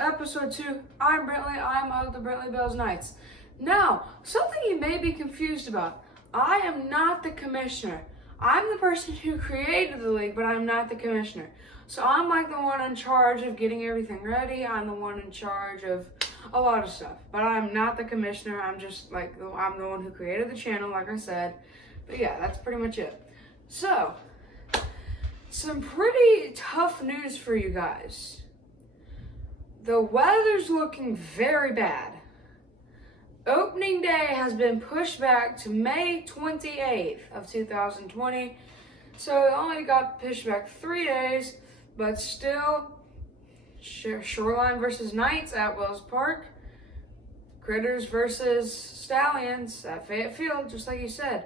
episode 2. I'm Brentley. I'm of the Brentley Bells Knights. Now, something you may be confused about. I am not the commissioner. I'm the person who created the league, but I'm not the commissioner. So I'm like the one in charge of getting everything ready. I'm the one in charge of a lot of stuff. But I'm not the commissioner. I'm just like, I'm the one who created the channel, like I said. But yeah, that's pretty much it. So, some pretty tough news for you guys. The weather's looking very bad. Opening day has been pushed back to May 28th of 2020. So it only got pushed back 3 days, but still, Shoreline versus Knights at Wells Park. Critters versus Stallions at Fayette Field, just like you said.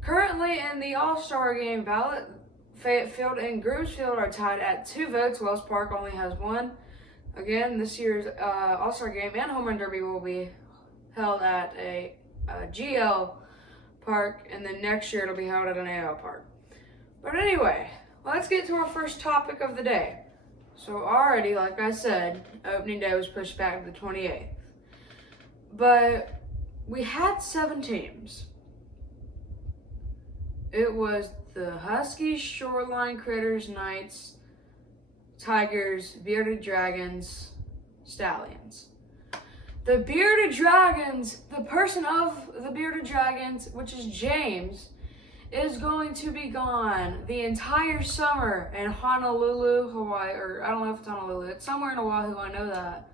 Currently in the All-Star Game ballot, Fayette Field and Grooms Field are tied at 2 votes. Wells Park only has 1. Again, this year's All-Star Game and Home Run Derby will be held at a GL park, and then next year it'll be held at an AL park. But anyway, let's get to our first topic of the day. So already, like I said, opening day was pushed back to the 28th. But we had 7 teams. It was the Huskies, Shoreline, Critters, Knights, Tigers, Bearded Dragons, Stallions. The Bearded Dragons, the person of the Bearded Dragons, which is James, is going to be gone the entire summer in Honolulu, Hawaii, or I don't know if it's Honolulu, it's somewhere in Oahu, I know that,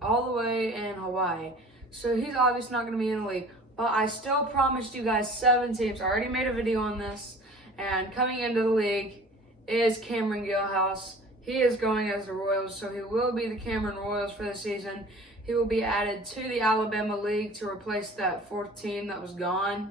all the way in Hawaii. So he's obviously not going to be in the league, but I still promised you guys 7 teams. I already made a video on this, and coming into the league is Cameron Gilhouse. He is going as the Royals, so he will be the Cameron Royals for the season. He will be added to the Alabama League to replace that 4th team that was gone,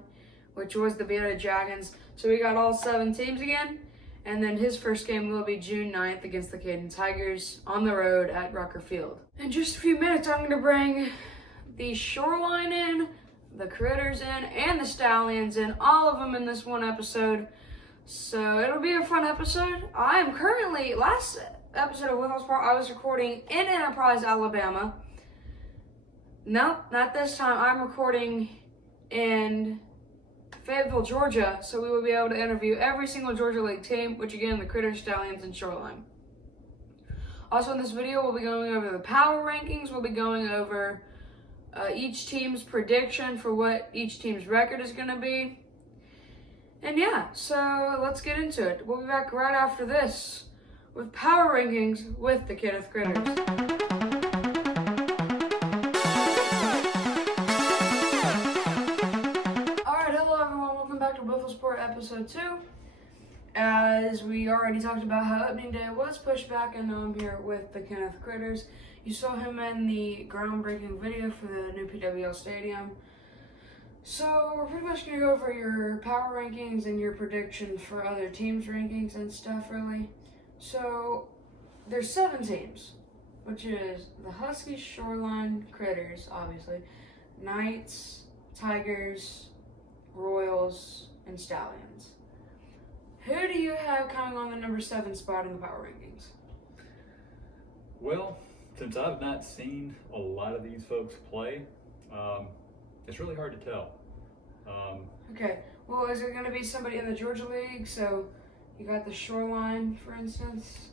which was the Bearded Dragons. So we got all 7 teams again. And then his first game will be June 9th against the Caden Tigers on the road at Rucker Field. In just a few minutes, I'm going to bring the Shoreline in, the Critters in, and the Stallions in, all of them in this one episode. So it'll be a fun episode. I am currently, last episode of WIFFLESport, I was recording in Enterprise, Alabama. Nope, not this time. I'm recording in Fayetteville, Georgia, so we will be able to interview every single Georgia League team, which again, the Critters, Stallions, and Shoreline. Also in this video, we'll be going over the power rankings. We'll be going over each team's prediction for what each team's record is going to be. And yeah, so let's get into it. We'll be back right after this with power rankings with the Kenneth Critters. WIFFLESport episode 2. As we already talked about how opening day was pushed back, and now I'm here with the Kenneth Critters. You saw him in the groundbreaking video for the new PWL stadium. So we're pretty much going to go over your power rankings and your predictions for other teams' rankings and stuff, really. So there's 7 teams, which is the Huskies, Shoreline, Critters, obviously, Knights, Tigers, Royals, and Stallions. Who do you have coming on the number 7 spot in the power rankings? Well, since I've not seen a lot of these folks play, it's really hard to tell. Okay, well, is it going to be somebody in the Georgia League? So you got the Shoreline, for instance?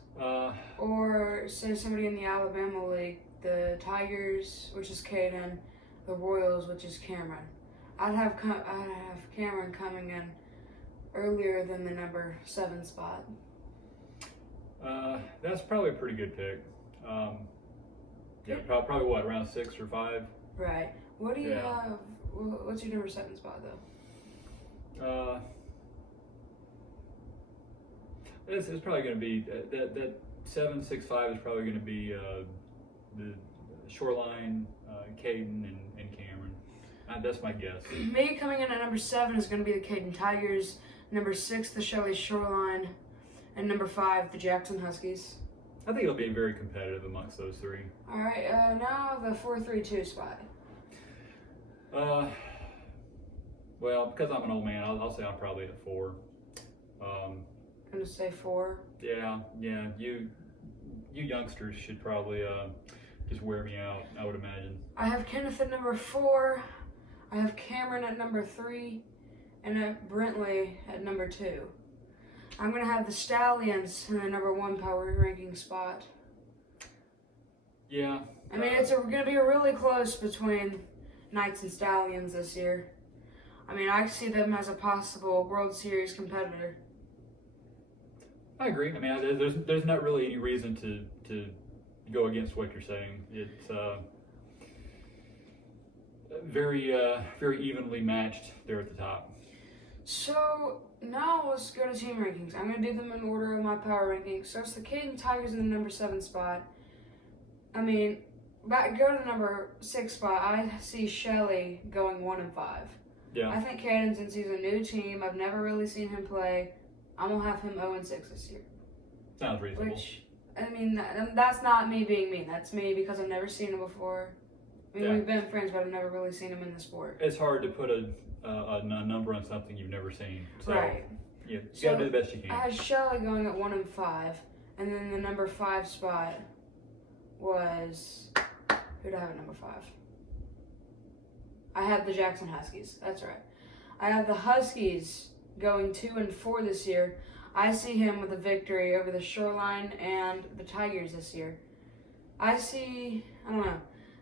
Or say somebody in the Alabama League, the Tigers, which is Caden, the Royals, which is Cameron. I'd have Cameron coming in earlier than the number 7 spot. That's probably a pretty good pick. Yeah, probably what, around 6 or 5? Right. What do you have? What's your number 7 spot though? It's probably going to be that 7, 6, 5 is probably going to be the Shoreline, Caden, and Cameron. That's my guess. Me coming in at number 7 is going to be the Caden Tigers, number 6 the Shelley Shoreline, and number 5 the Jackson Huskies. I think it'll be very competitive amongst those 3. All right, now the 4-3-2 spot. Well, because I'm an old man, I'll say I'm probably at 4. I'm gonna say 4. Yeah. You youngsters should probably just wear me out, I would imagine. I have Kenneth at number 4. I have Cameron at number 3. And at Brentley at number 2. I'm going to have the Stallions in the number 1 power ranking spot. Yeah. I mean, it's going to be really close between Knights and Stallions this year. I mean, I see them as a possible World Series competitor. I agree. I mean, there's not really any reason to go against what you're saying. It's very evenly matched there at the top. So now let's go to team rankings. I'm going to do them in order of my power rankings. So it's the Caden Tigers in the number 7 spot. I mean, go to the number 6 spot. I see Shelly going 1-5. Yeah. I think Caden, since he's a new team, I've never really seen him play. I'm going to have him 0-6 this year. Sounds reasonable. Which, I mean, that's not me being mean. That's me because I've never seen him before. I mean, we've been friends, but I've never really seen him in the sport. It's hard to put a number on something you've never seen. So, right. Yeah, you got to do the best you can. I had Shelly going at 1-5, and then the number 5 spot was, who did I have at number 5? I had the Jackson Huskies. That's right. I have the Huskies going 2-4 this year. I see him with a victory over the Shoreline and the Tigers this year. I don't know.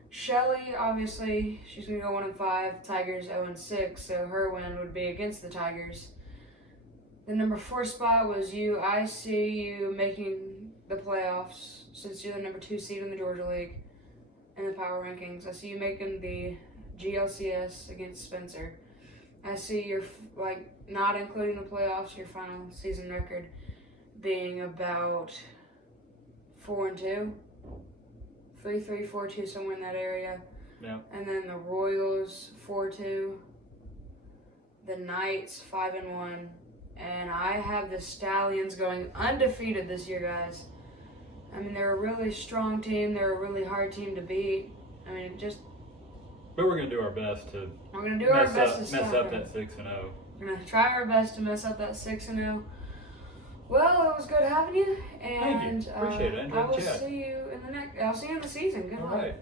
Shelly, obviously, she's going to go 1-5. Tigers 0-6, so her win would be against the Tigers. The number 4 spot was you. I see you making the playoffs since you're the number 2 seed in the Georgia League in the power rankings. I see you making the GLCS against Spencer. I see you're not including the playoffs, your final season record being about 4-2, 3-3, 4-2, somewhere in that area. Yeah. And then the Royals 4-2, the Knights 5-1, and I have the Stallions going undefeated this year, guys. I mean, they're a really strong team. They're a really hard team to beat. I mean, But we're going to do our best to mess up that 6-0. We're going to try our best to mess up that 6-0. Well, it was good having you. And thank you. Appreciate it. I will see you I'll see you in the season. Good luck. All right.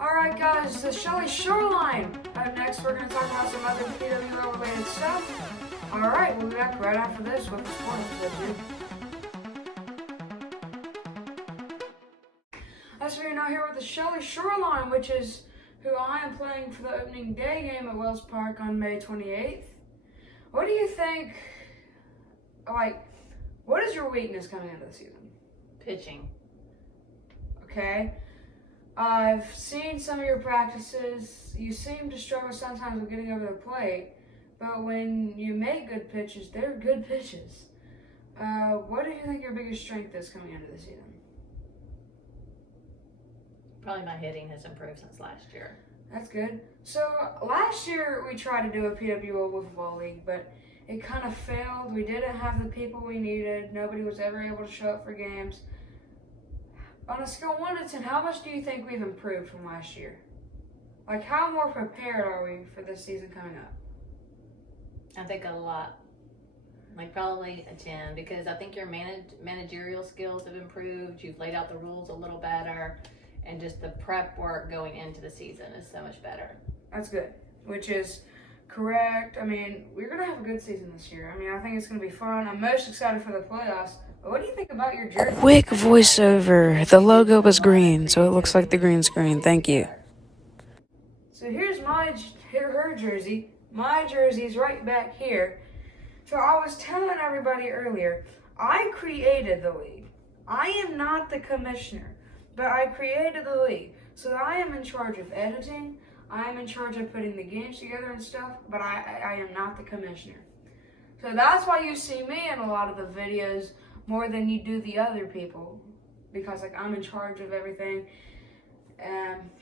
All right, guys, the Shelly Shoreline. Up next, we're going to talk about some other PWL related stuff. All right, we'll be back right after this with the sport episode. That's why you're now here with the Shelly Shoreline, which is who I am playing for the opening day game at Wells Park on May 28th. What do you think, what is your weakness coming into the season? Pitching. Okay. I've seen some of your practices. You seem to struggle sometimes with getting over the plate, but when you make good pitches, they're good pitches. What do you think your biggest strength is coming into the season? Probably my hitting has improved since last year. That's good. So last year we tried to do a PWL wiffle league, but it kind of failed. We didn't have the people we needed. Nobody was ever able to show up for games. On a scale of 1 to 10, how much do you think we've improved from last year? How more prepared are we for this season coming up? I think a lot. Probably a 10, because I think your managerial skills have improved. You've laid out the rules a little better, and just the prep work going into the season is so much better. That's good, which is correct. I mean, we're going to have a good season this year. I mean, I think it's going to be fun. I'm most excited for the playoffs. But what do you think about your jersey? Quick voiceover. The logo was green, so it looks like the green screen. Thank you. So here's her jersey. My jersey's right back here. So I was telling everybody earlier, I created the league. I am not the commissioner, but I created the league. So I am in charge of editing. I am in charge of putting the games together and stuff, but I am not the commissioner. So that's why you see me in a lot of the videos more than you do the other people, because I'm in charge of everything.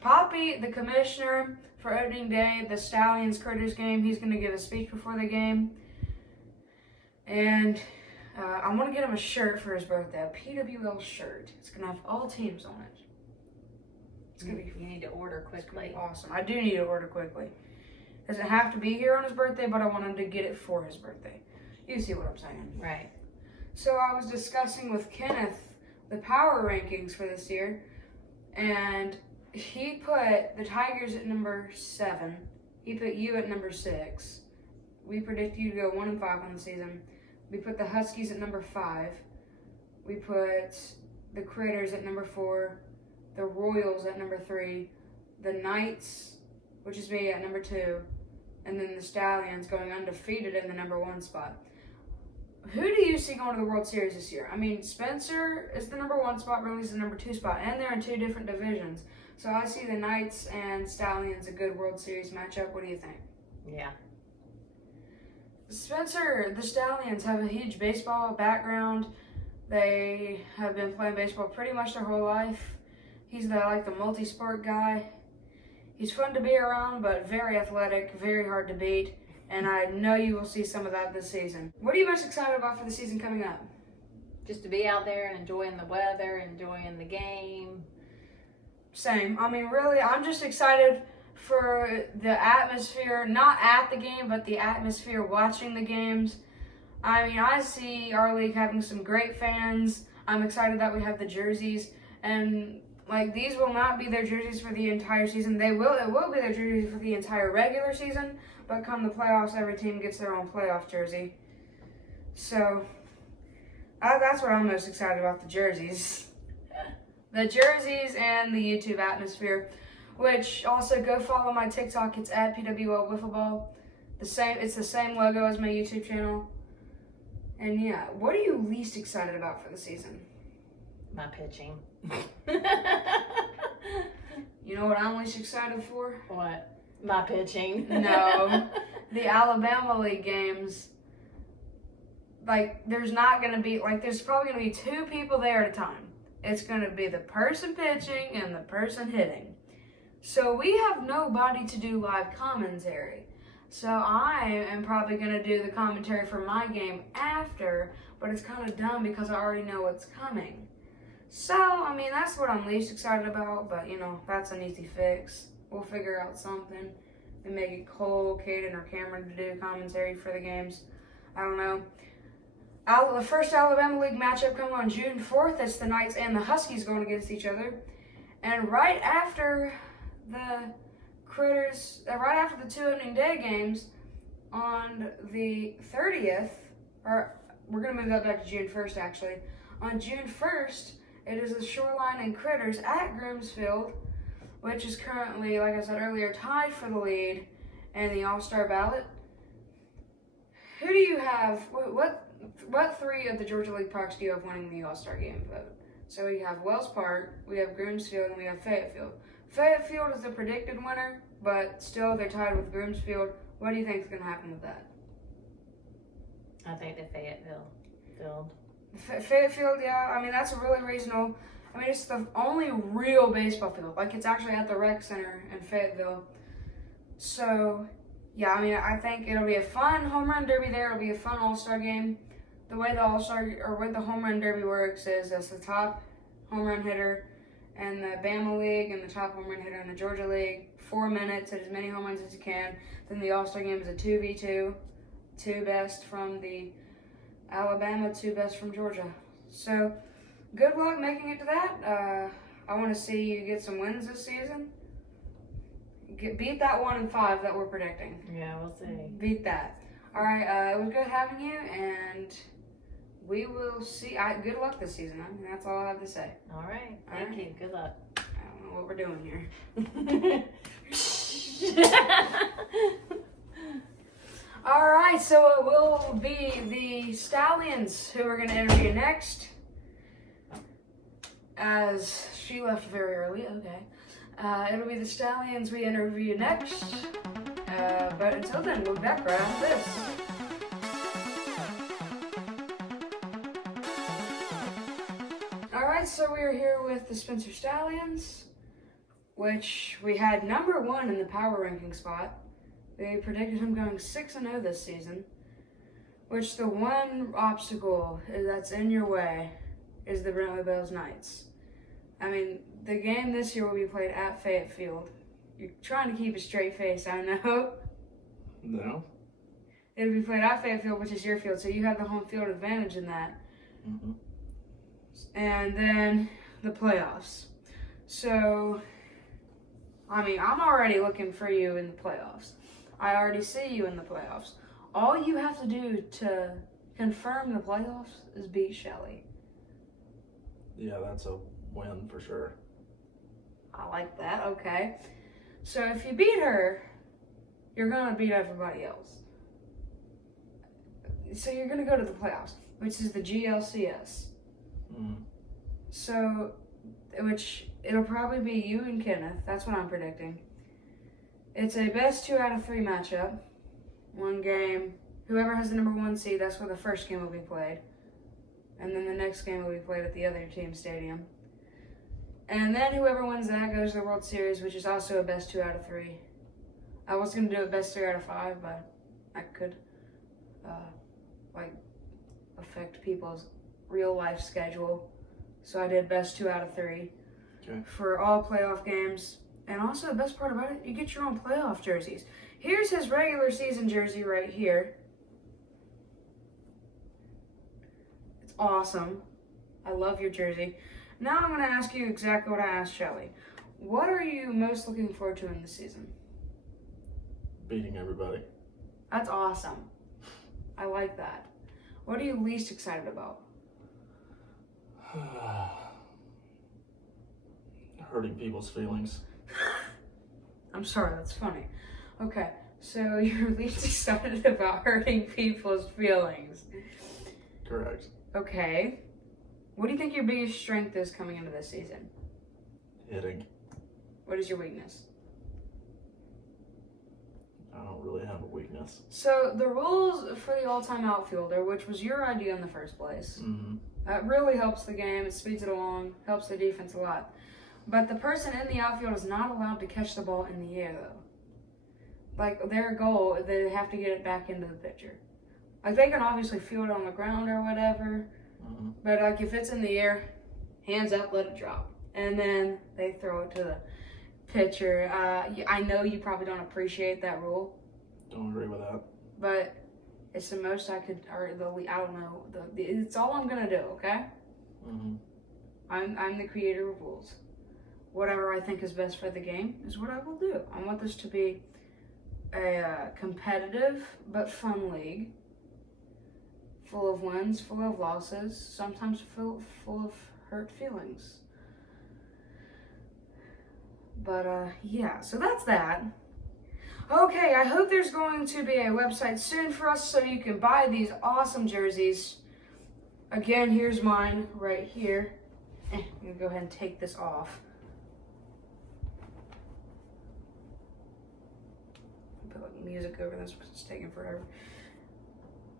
Poppy, the commissioner for opening day, the Stallions Critters game, he's going to give a speech before the game. And I'm going to get him a shirt for his birthday, a PWL shirt. It's going to have all teams on it. It's going to be You need to order quickly. awesome. I do need to order quickly. Doesn't have to be here on his birthday, but I want him to get it for his birthday. You see what I'm saying? Right. So I was discussing with Kenneth the power rankings for this year, And he put the Tigers at number 7. He put you at number 6. We predict you to go 1-5 on the season. We put the Huskies at number 5. We put the Critters at number 4. The Royals at number 3. The Knights, which is me, at number 2. And then the Stallions going undefeated in the number 1 spot. Who do you see going to the World Series this year? I mean, Spencer is the number 1 spot, Riley's the number 2 spot, and they're in 2 different divisions. So I see the Knights and Stallions a good World Series matchup. What do you think? Yeah. Spencer, the Stallions have a huge baseball background. They have been playing baseball pretty much their whole life. He's the multi-sport guy. He's fun to be around, but very athletic, very hard to beat. And I know you will see some of that this season. What are you most excited about for the season coming up? Just to be out there and enjoying the weather, enjoying the game. Same. I mean, really, I'm just excited for the atmosphere, not at the game, but the atmosphere watching the games. I mean, I see our league having some great fans. I'm excited that we have the jerseys. And, these will not be their jerseys for the entire season. It will be their jerseys for the entire regular season. But come the playoffs, every team gets their own playoff jersey. So, that's what I'm most excited about, the jerseys. The jerseys and the YouTube atmosphere. Which, also, go follow my TikTok. It's at PWL WIFFLEBall. It's the same logo as my YouTube channel. And, yeah, what are you least excited about for the season? My pitching. You know what I'm least excited for? What? My pitching. No. The Alabama League games. There's not going to be, there's probably going to be 2 people there at a time. It's going to be the person pitching and the person hitting. So we have nobody to do live commentary. So I am probably going to do the commentary for my game after, but it's kind of dumb because I already know what's coming. So, I mean, that's what I'm least excited about, but, that's an easy fix. We'll figure out something and make it Cole, Caden, or Cameron to do commentary for the games. I don't know. The first Alabama League matchup coming on June 4th. It's the Knights and the Huskies going against each other. And right after the Critters, right after the 2 opening day games on the 30th, or we're going to move that back to June 1st actually. On June 1st, it is the Shoreline and Critters at Groomsfield, which is currently, like I said earlier, tied for the lead in the All-Star ballot. Who do you have, what 3 of the Georgia League parks do you have winning the All-Star game vote? So we have Wells Park, we have Groomsfield, and we have Fayetteville. Fayetteville is the predicted winner, but still they're tied with Groomsfield. What do you think is going to happen with that? I think the Fayetteville field. Fayetteville, yeah, I mean, that's really reasonable. I mean, it's the only real baseball field. It's actually at the rec center in Fayetteville. So, yeah, I mean, I think it'll be a fun home run derby there. It'll be a fun All-Star game. The way the home run derby works is that's the top home run hitter in the Bama League and the top home run hitter in the Georgia League. 4 minutes, hit as many home runs as you can. Then the All-Star game is a 2v2. 2 best from the Alabama, 2 best from Georgia. So, good luck making it to that. I want to see you get some wins this season. Beat that 1-5 that we're predicting. Yeah, we'll see. Beat that. All right, it was good having you, and we will see. Good luck this season. I mean, that's all I have to say. All right. Thank you. Good luck. I don't know what we're doing here. All right, so it will be the Stallions who we're going to interview next. As she left very early, okay. It'll be the Stallions we interview next. But until then, we'll be back right after this. Alright, so we are here with the Spencer Stallions, which we had number 1 in the power ranking spot. They predicted him going 6-0 this season, which the one obstacle that's in your way is the Brentwood Bells Knights. I mean, the game this year will be played at Fayetteville. You're trying to keep a straight face, I know. No. It'll be played at Fayetteville, which is your field, so you have the home field advantage in that. Mm-hmm. And then the playoffs. So, I mean, I'm already looking for you in the playoffs. I already see you in the playoffs. All you have to do to confirm the playoffs is beat Shelly. Yeah, that's a win for sure. I like that. Okay. So if you beat her, you're going to beat everybody else. So you're going to go to the playoffs, which is the GLCS. So, which it'll probably be you and Kenneth. That's what I'm predicting. It's a best 2 out of 3 matchup. One game. Whoever has the number 1 seed, that's where the first game will be played. And then the next game will be played at the other team's stadium. And then whoever wins that goes to the World Series, which is also a best 2 out of 3. I was going to do a best 3 out of 5, but that could affect people's real life schedule. So I did best 2 out of 3 for all playoff games. And also the best part about it, you get your own playoff jerseys. Here's his regular season jersey right here. It's awesome. I love your jersey. Now I'm going to ask you exactly what I asked Shelly. What are you most looking forward to in this season? Beating everybody. That's awesome. I like that. What are you least excited about? Hurting people's feelings. I'm sorry, that's funny. Okay, so you're least excited about hurting people's feelings. Correct. Okay. What do you think your biggest strength is coming into this season? Hitting. What is your weakness? I don't really have a weakness. So the rules for the all-time outfielder, which was your idea in the first place, that really helps the game. It speeds it along, helps the defense a lot. But the person in the outfield is not allowed to catch the ball in the air, though. Like, their goal, they have to get it back into the pitcher. Like, they can obviously field it on the ground or whatever, but, like, if it's in the air, hands up, let it drop. And then they throw it to the pitcher. I know you probably don't appreciate that rule. Don't agree with that. But it's the most I could, or I don't know. It's all I'm going to do, okay? I'm the creator of rules. Whatever I think is best for the game is what I will do. I want this to be a competitive but fun league, full of wins, full of losses, sometimes full of hurt feelings. But yeah, so that's that. Okay, I hope there's going to be a website soon for us so you can buy these awesome jerseys. Again, here's mine right here. I'm gonna go ahead and take this off. Put music over this because it's taking forever.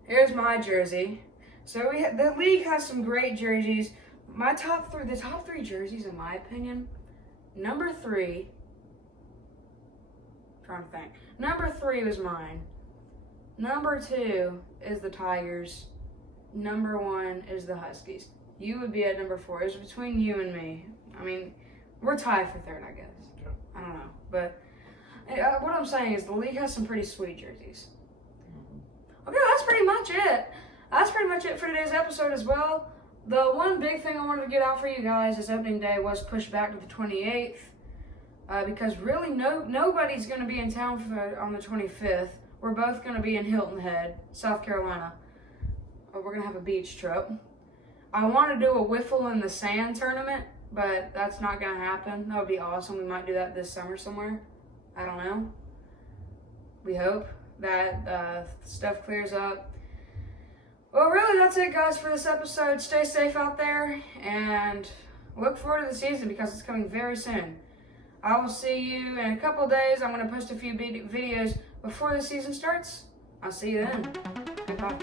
Here's my jersey. So the league has some great jerseys. The top 3 jerseys, in my opinion. Number 3. Trying to think. Number 3 was mine. Number 2 is the Tigers. Number 1 is the Huskies. You would be at number 4. It's between you and me. I mean, we're tied for 3rd, I guess. Yeah. I don't know, but what I'm saying is the league has some pretty sweet jerseys. Okay, that's pretty much it. That's pretty much it for today's episode as well. The one big thing I wanted to get out for you guys is opening day was pushed back to the 28th because really nobody's going to be in town on the 25th. We're both going to be in Hilton Head, South Carolina. We're going to have a beach trip. I want to do a wiffle in the sand tournament, but that's not going to happen. That would be awesome. We might do that this summer somewhere. I don't know. We hope that stuff clears up. Well, really, that's it, guys, for this episode. Stay safe out there, and look forward to the season because it's coming very soon. I will see you in a couple of days. I'm going to post a few videos before the season starts. I'll see you then. Goodbye.